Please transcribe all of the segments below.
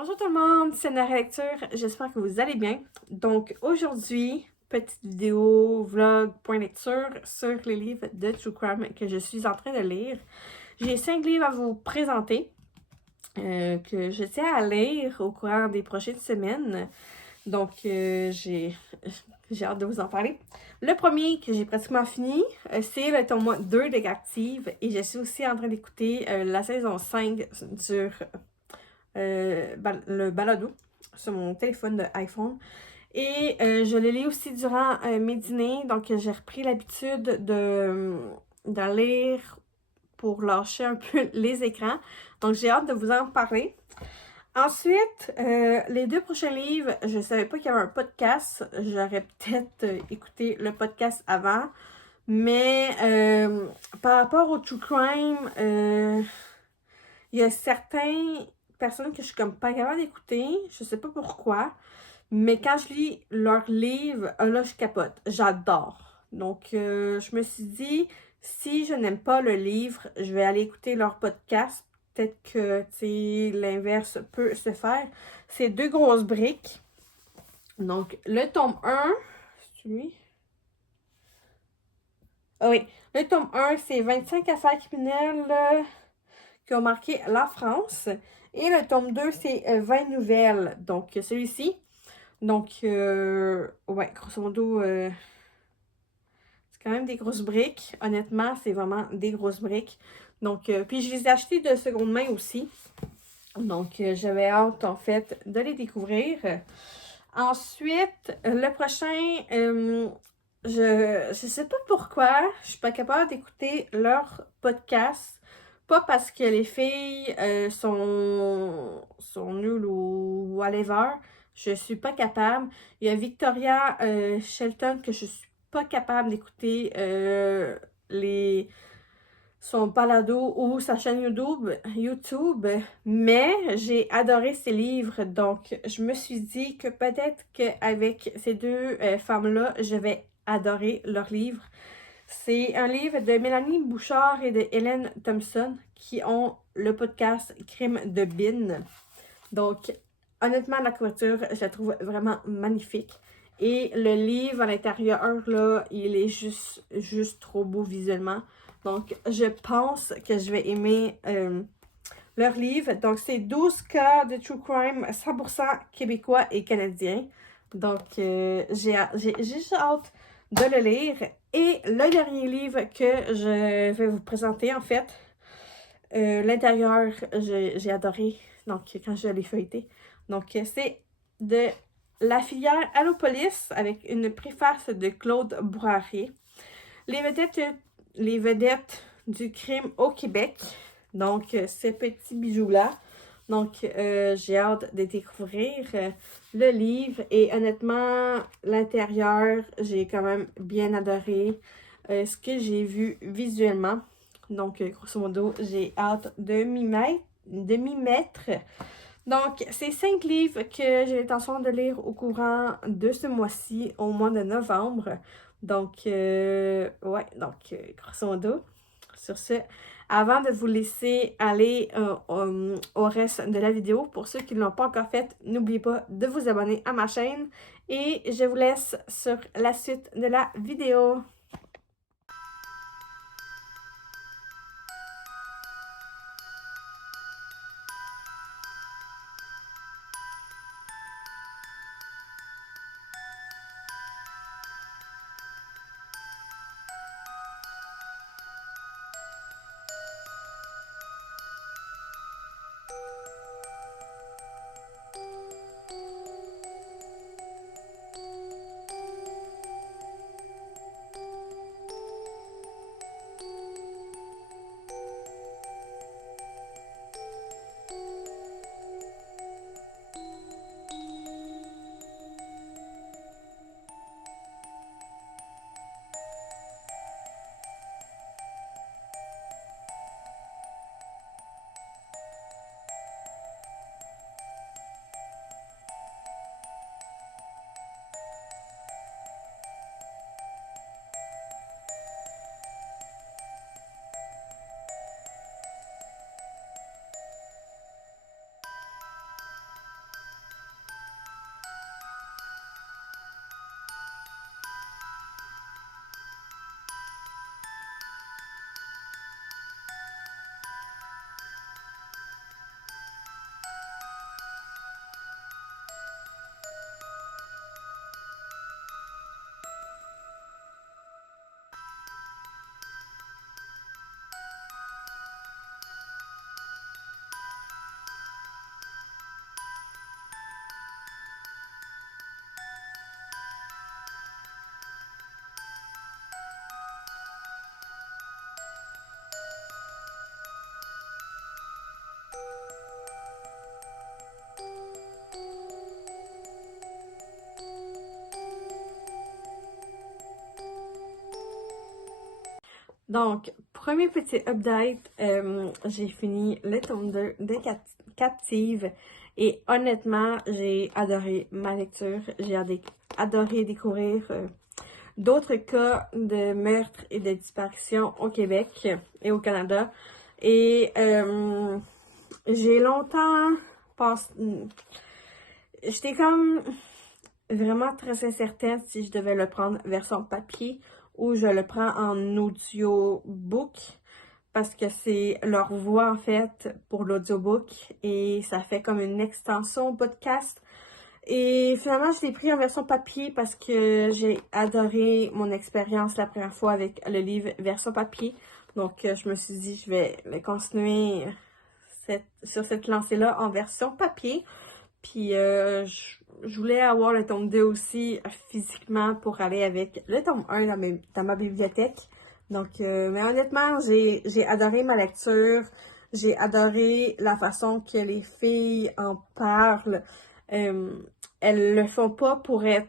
Bonjour tout le monde, c'est Nara Lecture, j'espère que vous allez bien. Donc aujourd'hui, petite vidéo, vlog, point lecture sur les livres de True Crime que je suis en train de lire. J'ai 5 livres à vous présenter que je tiens à lire au courant des prochaines semaines. Donc j'ai hâte de vous en parler. Le premier que j'ai pratiquement fini, c'est le tome 2 de Captive et je suis aussi en train d'écouter la saison 5 sur le balado sur mon téléphone de iPhone. Et je le lis aussi durant mes dîners. Donc, j'ai repris l'habitude de lire pour lâcher un peu les écrans. Donc, j'ai hâte de vous en parler. Ensuite, les 2 prochains livres, je ne savais pas qu'il y avait un podcast. J'aurais peut-être écouté le podcast avant. Mais par rapport au True Crime, il y a certaines personnes que je suis comme pas capable d'écouter. Je sais pas pourquoi. Mais quand je lis leurs livres, là, je capote. J'adore. Donc, je me suis dit, si je n'aime pas le livre, je vais aller écouter leur podcast. Peut-être que, tu sais, l'inverse peut se faire. C'est 2 grosses briques. Donc, le tome 1, c'est lui? Ah oui, le tome 1, c'est 25 affaires criminelles qui ont marqué la France. Et le tome 2, c'est 20 nouvelles. Donc, celui-ci. Donc, ouais, grosso modo, c'est quand même des grosses briques. Honnêtement, c'est vraiment des grosses briques. Donc, puis je les ai achetées de seconde main aussi. Donc, j'avais hâte, en fait, de les découvrir. Ensuite, le prochain, je sais pas pourquoi, je suis pas capable d'écouter leur podcast. Pas parce que les filles sont nulles ou whatever. Je suis pas capable. Il y a Victoria Shelton que je suis pas capable d'écouter son balado ou sa chaîne YouTube, mais j'ai adoré ses livres, donc je me suis dit que peut-être qu'avec ces 2 femmes-là, je vais adorer leurs livres. C'est un livre de Mélanie Bouchard et de Hélène Thompson qui ont le podcast Crime de Bin. Donc, honnêtement, la couverture, je la trouve vraiment magnifique. Et le livre à l'intérieur, là, il est juste trop beau visuellement. Donc, je pense que je vais aimer leur livre. Donc, c'est 12 cas de True Crime 100% québécois et canadien. Donc, j'ai juste hâte de le lire. Et le dernier livre que je vais vous présenter, en fait, l'intérieur, j'ai adoré. Donc, quand je l'ai feuilleté. Donc, c'est de la filière Allopolis avec une préface de Claude Bourarier. Les vedettes du crime au Québec. Donc, ces petits bijoux-là. Donc, j'ai hâte de découvrir le livre. Et honnêtement, l'intérieur, j'ai quand même bien adoré ce que j'ai vu visuellement. Donc, grosso modo, j'ai hâte de m'y mettre. Donc, c'est 5 livres que j'ai l'intention de lire au courant de ce mois-ci, au mois de novembre. Donc, ouais, donc, grosso modo, sur ce, avant de vous laisser aller au reste de la vidéo, pour ceux qui ne l'ont pas encore fait, n'oubliez pas de vous abonner à ma chaîne et je vous laisse sur la suite de la vidéo. Donc, premier petit update, j'ai fini le tome 2 de Captive et honnêtement, j'ai adoré ma lecture. J'ai adoré découvrir d'autres cas de meurtre et de disparition au Québec et au Canada. Et j'ai longtemps pensé... J'étais comme vraiment très incertaine si je devais le prendre version papier ou je le prends en audiobook parce que c'est leur voix en fait pour l'audiobook et ça fait comme une extension podcast. Et finalement, je l'ai pris en version papier parce que j'ai adoré mon expérience la première fois avec le livre version papier. Donc, je me suis dit, je vais continuer sur cette lancée-là en version papier. Puis, je voulais avoir le tome 2 aussi physiquement pour aller avec le tome 1 dans ma bibliothèque. Donc, mais honnêtement, j'ai adoré ma lecture. J'ai adoré la façon que les filles en parlent. Elles le font pas pour être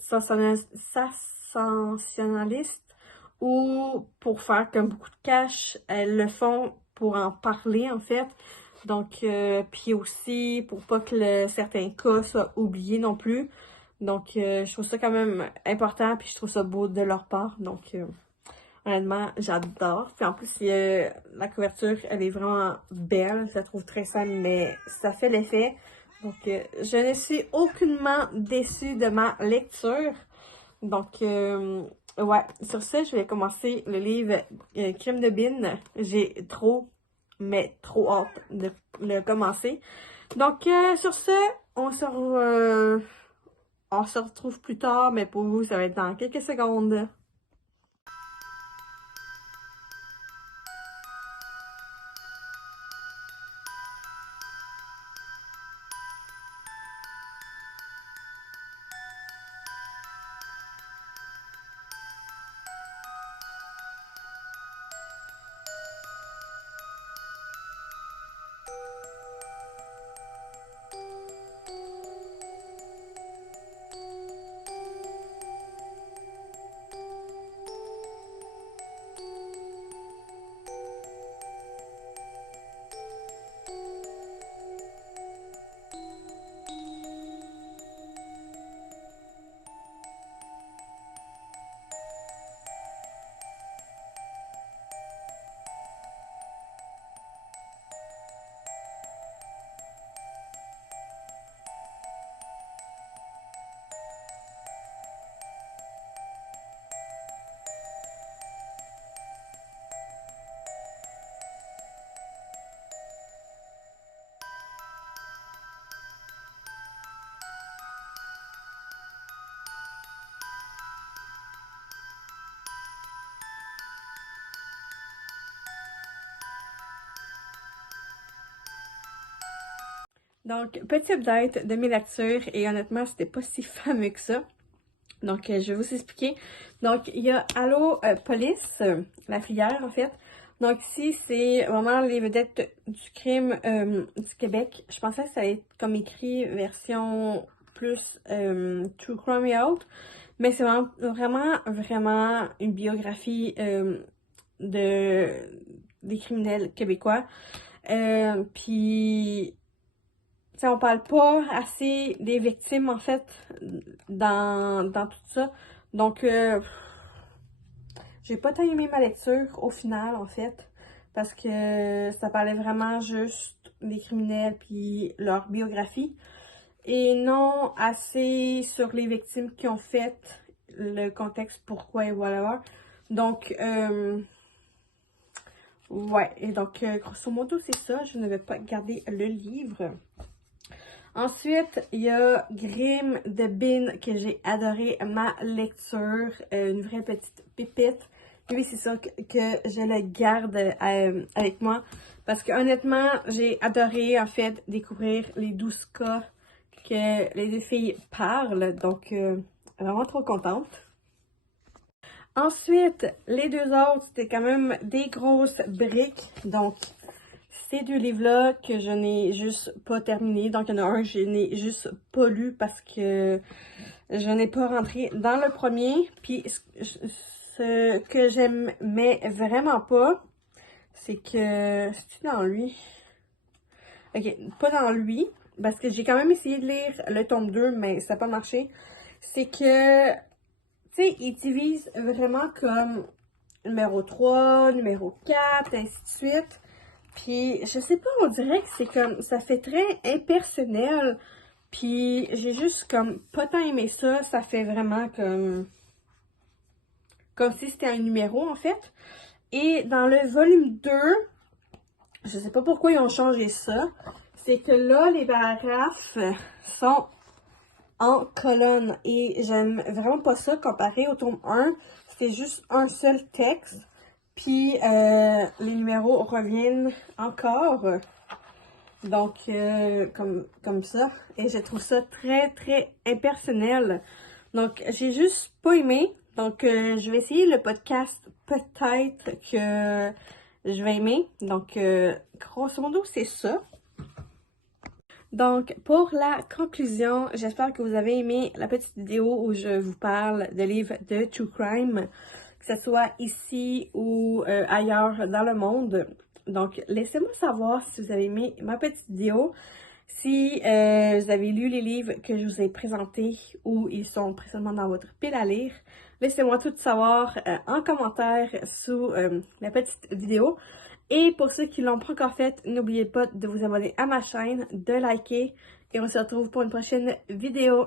sensationnaliste ou pour faire comme beaucoup de cash. Elles le font pour en parler en fait. Donc, puis aussi pour pas que certains cas soient oubliés non plus. Donc, je trouve ça quand même important puis je trouve ça beau de leur part. Donc, honnêtement, j'adore. Puis en plus, la couverture, elle est vraiment belle. Je la trouve très simple, mais ça fait l'effet. Donc, je ne suis aucunement déçue de ma lecture. Donc, ouais, sur ce, je vais commencer le livre Crime de Bin. J'ai mais trop hâte de le commencer. Donc, sur ce, on se retrouve plus tard, mais pour vous, ça va être dans quelques secondes. Donc, petit update de mes lectures et honnêtement, c'était pas si fameux que ça. Donc, je vais vous expliquer. Donc, il y a Allô Police, la filière en fait. Donc, ici, c'est vraiment les vedettes du crime du Québec. Je pensais que ça allait être comme écrit version plus True Crime et autres. Mais c'est vraiment une biographie des criminels québécois. Puis on parle pas assez des victimes, en fait, dans tout ça. Donc, j'ai pas tant aimé ma lecture, au final, en fait, parce que ça parlait vraiment juste des criminels puis leur biographie, et non assez sur les victimes qui ont fait le contexte, pourquoi et voilà. Donc, ouais, et donc, grosso modo, c'est ça. Je ne vais pas garder le livre. Ensuite, il y a Grimm de Bin que j'ai adoré ma lecture. Une vraie petite pépite. Et oui, c'est ça que je le garde avec moi. Parce que honnêtement, j'ai adoré en fait découvrir les 12 cas que les deux filles parlent. Donc, vraiment trop contente. Ensuite, les deux autres, c'était quand même des grosses briques. Donc, ces deux livres-là que je n'ai juste pas terminé. Donc, il y en a un que je n'ai juste pas lu parce que je n'ai pas rentré dans le premier. Puis, Ce que j'aimais vraiment pas, c'est que... C'est-tu dans lui? Ok, pas dans lui, parce que j'ai quand même essayé de lire le tome 2, mais ça n'a pas marché. C'est que, tu sais, ils divisent vraiment comme numéro 3, numéro 4, ainsi de suite. Puis, je sais pas, on dirait que c'est comme, ça fait très impersonnel. Puis, j'ai juste comme pas tant aimé ça. Ça fait vraiment comme si c'était un numéro, en fait. Et dans le volume 2, je sais pas pourquoi ils ont changé ça. C'est que là, les paragraphes sont en colonne. Et j'aime vraiment pas ça comparé au tome 1. C'était juste un seul texte. Puis les numéros reviennent encore. Donc, comme ça. Et je trouve ça très, très impersonnel. Donc, j'ai juste pas aimé. Donc, je vais essayer le podcast. Peut-être que je vais aimer. Donc, grosso modo, c'est ça. Donc, pour la conclusion, j'espère que vous avez aimé la petite vidéo où je vous parle de livres de True Crime, que ce soit ici ou ailleurs dans le monde. Donc, laissez-moi savoir si vous avez aimé ma petite vidéo, si vous avez lu les livres que je vous ai présentés ou ils sont présentement dans votre pile à lire. Laissez-moi tout savoir en commentaire sous la petite vidéo. Et pour ceux qui l'ont pas encore fait, n'oubliez pas de vous abonner à ma chaîne, de liker et on se retrouve pour une prochaine vidéo.